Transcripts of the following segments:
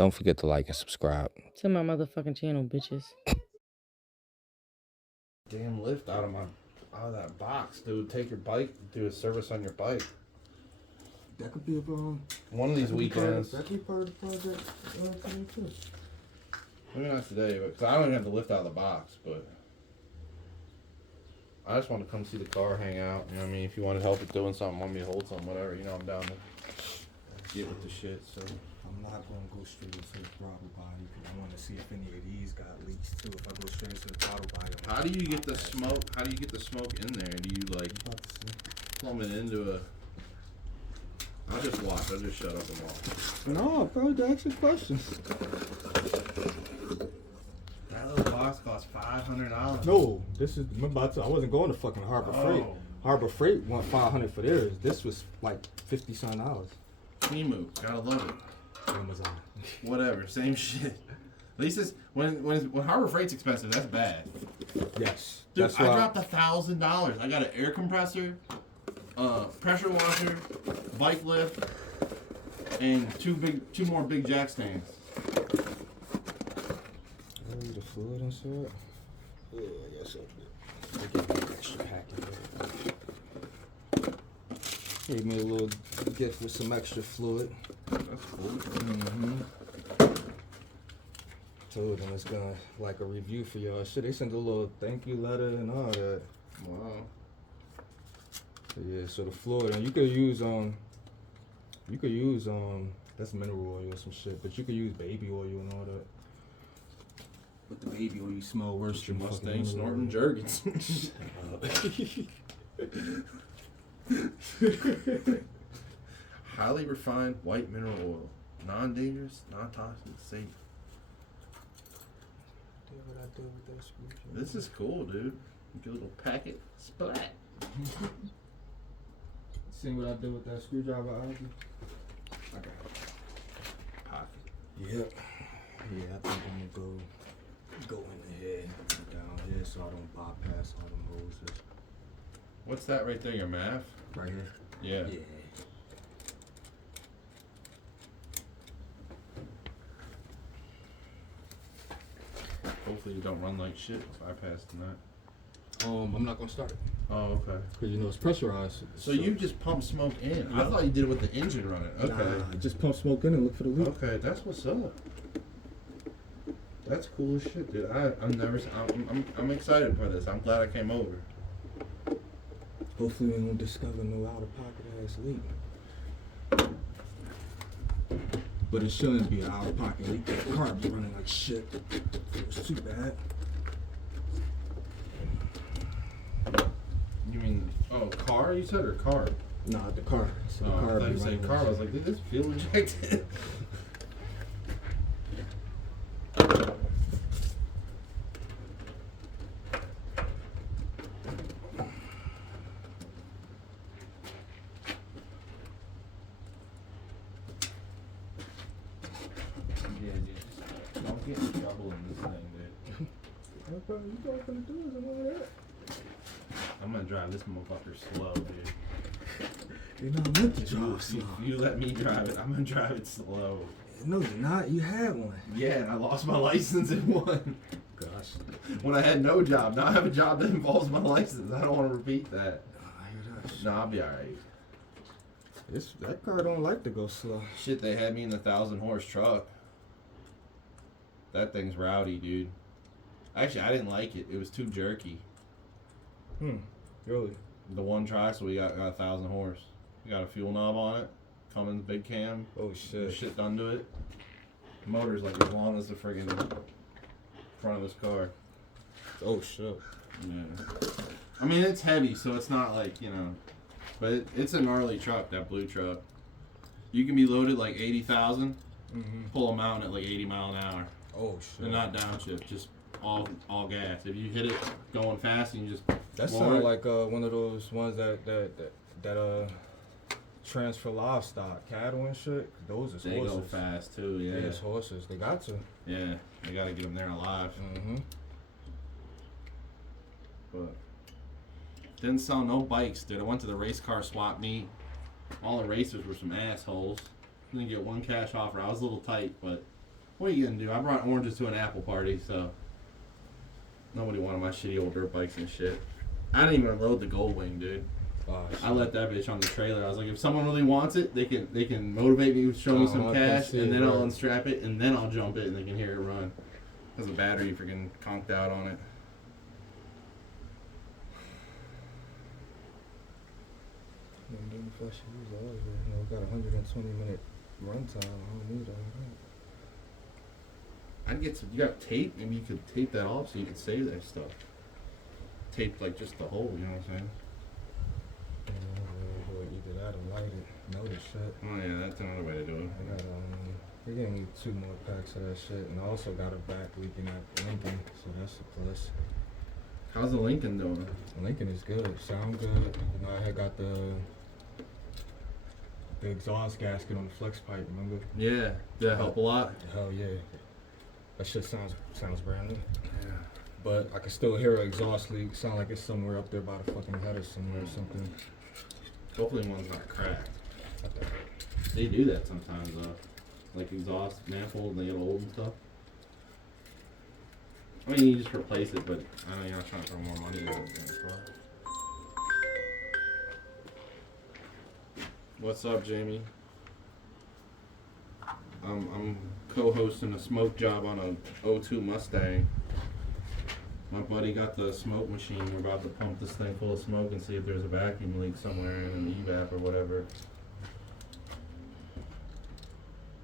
Don't forget to like and subscribe to my motherfucking channel, bitches. Damn lift out of that box, dude. Take your bike, do a service on your bike. That could be a one of these weekends. That could be part of the project. Maybe not today, but because I don't even have to lift out of the box, but I just want to come see the car, hang out. You know what I mean? If you want to help with doing something, want me to hold something, whatever, you know, I'm down to get with the shit. So I'm not gonna go straight into the throttle body because I want to see if any of these got leaks too. If I go straight into the throttle body, how do you get the smoke? How do you get the smoke in there? Do you like plumb it into a? I'll just watch. I'll just shut up and watch. No, bro, to ask you questions. That little box costs $500. No, this is. Remember, I wasn't going to fucking Harbor Freight. Harbor Freight want $500 for theirs. This was like $50-some. Temu, gotta love it. Amazon. Whatever, same shit. At least it's when Harbor Freight's expensive, that's bad. Yes. Dude, that's I dropped $1,000. I got an air compressor, pressure washer, bike lift, and two more big jack stands. The fluid inside. Yeah, yes, I give me an extra pack in there. Gave me a little gift with some extra fluid. That's cool. Told them it's gonna like a review for y'all. Shit, they sent a little thank you letter and all that. Wow. So yeah, so the fluid, and you could use that's mineral oil or some shit, but you could use baby oil and all that. But the baby oil smell worse than Mustang snorting jergens. Highly refined white mineral oil. Non-dangerous, non-toxic, safe. What I do with that screwdriver. This is cool, dude. Get a little packet. Splat. See what I did with that screwdriver, Ozzy? I got it. Pocket. Yep. Yeah, I think I'm gonna go in the head down here so I don't bypass all them hoses. What's that right there, your math? Right here? Yeah. Yeah. Hopefully you don't run like shit bypassing that. I'm not gonna start it. Oh, okay. Cause you know it's pressurized. So you just pump smoke in. I thought you did it with the engine running. Okay. Nah, just pump smoke in and look for the leak. Okay, that's what's up. That's cool as shit, dude. I'm excited for this. I'm glad I came over. Hopefully we won't discover no out of pocket ass leak. But it shouldn't be an out of pocket leak. The car be running like shit. It's too bad. You mean car? You said or car? Nah, the car. So the I car thought you be said running car. like I was like, dude, this fuel injected. Yeah, dude. Don't get in trouble in this thing, dude. You don't gonna do is all that. I'm gonna drive this motherfucker slow, dude. You're not meant to drive slow. If you let me drive it, I'm gonna drive it slow. No, you're not. You had one. Yeah, and I lost my license in one. Gosh. When I had no job. Now I have a job that involves my license. I don't want to repeat that. I hear that shit. No, I'll be alright. That car don't like to go slow. Shit, they had me in the 1,000-horse truck. That thing's rowdy, dude. Actually, I didn't like it. It was too jerky. Really? The one so we got 1,000 horse. We got a fuel knob on it. Cummins big cam. Oh shit. Shit done to it. The motor's like as long as the friggin' front of this car. Oh shit. Yeah. I mean, it's heavy, so it's not like, you know, but it's a gnarly truck, that blue truck. You can be loaded like 80,000, pull them out at like 80 mile an hour. Oh shit. They're not downshift, just all gas. If you hit it going fast and you just That sounds like one of those ones that transfer livestock, cattle and shit. Those is they horses. go fast too, yeah. Yeah, it's horses. They got to. Yeah, they gotta get them there alive. But didn't sell no bikes, dude. I went to the race car swap meet. All the racers were some assholes. Didn't get one cash offer. I was a little tight, but What are you gonna do? I brought oranges to an apple party, so nobody wanted my shitty old dirt bikes and shit. I didn't even unload the Goldwing, dude. Oh, I let that bitch on the trailer. I was like, if someone really wants it, they can motivate me, show me some cash, and then I'll unstrap it, and then I'll jump it, and they can hear it run. Because the battery freaking conked out on it. If I should use all of it, you know, got 120-minute runtime. I don't need all that. I'd get some. You got tape? Maybe you could tape that off so you could save that stuff. Tape like just the hole, you know what I'm saying? Either that or light it. Know this shit. Oh yeah, that's another way to do it. I got they gave me 2 more packs of that shit, and I also got a back leaking at Lincoln, so that's a plus. How's the Lincoln doing? Lincoln is good, sound good. You know, I had got the exhaust gasket on the flex pipe, remember? Yeah, did that help a lot? Hell yeah. That shit sounds brand new. Yeah. But I can still hear an exhaust leak. Sound like it's somewhere up there by the fucking header somewhere or something. Hopefully one's not cracked. They do that sometimes, like exhaust manifold, they get old and stuff. I mean, you just replace it, but I know you're not trying to throw more money into it. What's up, Jamie? I'm co-hosting a smoke job on a 02 Mustang. My buddy got the smoke machine. We're about to pump this thing full of smoke and see if there's a vacuum leak somewhere in an evap or whatever.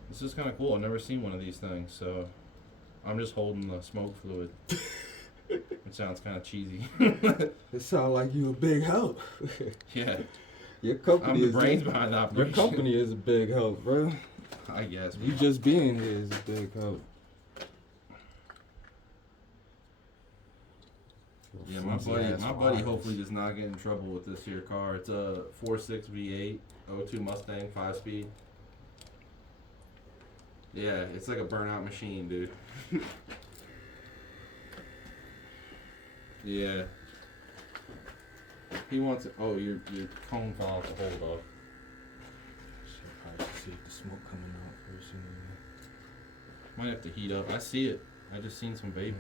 This is kind of cool. I've never seen one of these things, so I'm just holding the smoke fluid. It sounds kind of cheesy. It sounds like you a big help. Yeah. Your company I'm the is brains behind the operation. Your company is a big help, bro. I guess. You just being here is a big help. Yeah, my buddy hopefully does not get in trouble with this here car. It's a 4.6 V8 02 Mustang 5-speed. Yeah, it's like a burnout machine, dude. Yeah. He wants it. Oh, your cone fell off the hold off. Should probably see if the smoke coming out first. Might have to heat up. I see it. I just seen some vapor.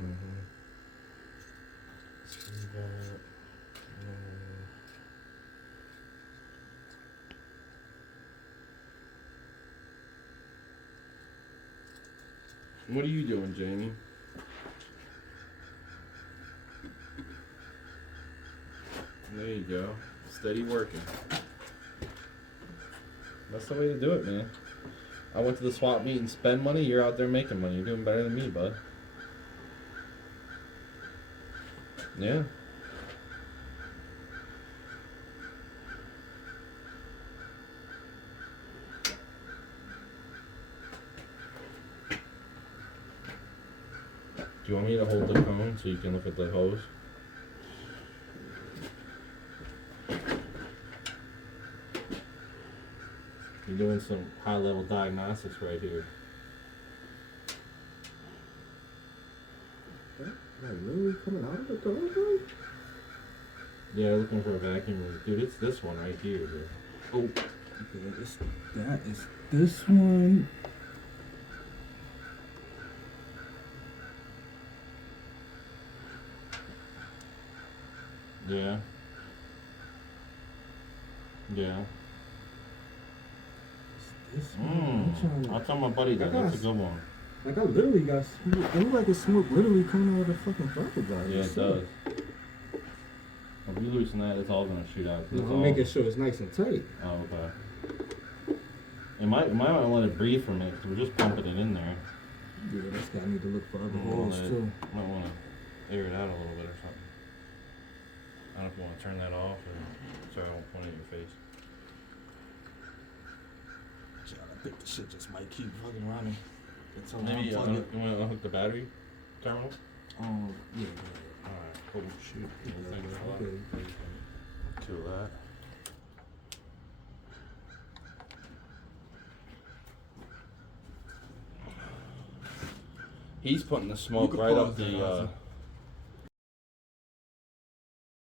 What are you doing, Jamie? There you go. Steady working. That's the way to do it, man. I went to the swap meet and spend money. You're out there making money. You're doing better than me, bud. Yeah. Do you want me to hold the cone so you can look at the hose? You're doing some high-level diagnostics right here. Like literally coming out of the door, bro? Yeah, looking for a vacuum release. Dude, it's this one right here, bro. Oh, okay, that is this one. Yeah. Yeah. This one. I'll tell my buddy that. That's a good one. Like I literally got smoke. It looked like it's smoke literally coming out of the fucking throttle guide. Yeah, it does. If you loosen that, it's all gonna shoot out. I'm making sure it's nice and tight. Oh, okay. It might want to let it breathe for a minute because we're just pumping it in there. Yeah, this guy need to look for other holes too. Might want to air it out a little bit or something. I don't know if you want to turn that off or so I don't point it in your face. I think the shit just might keep fucking running. Maybe you want to unhook the battery terminal? Oh, yeah. Alright, cool. Shoot. Okay. Kill that. He's putting the smoke right up the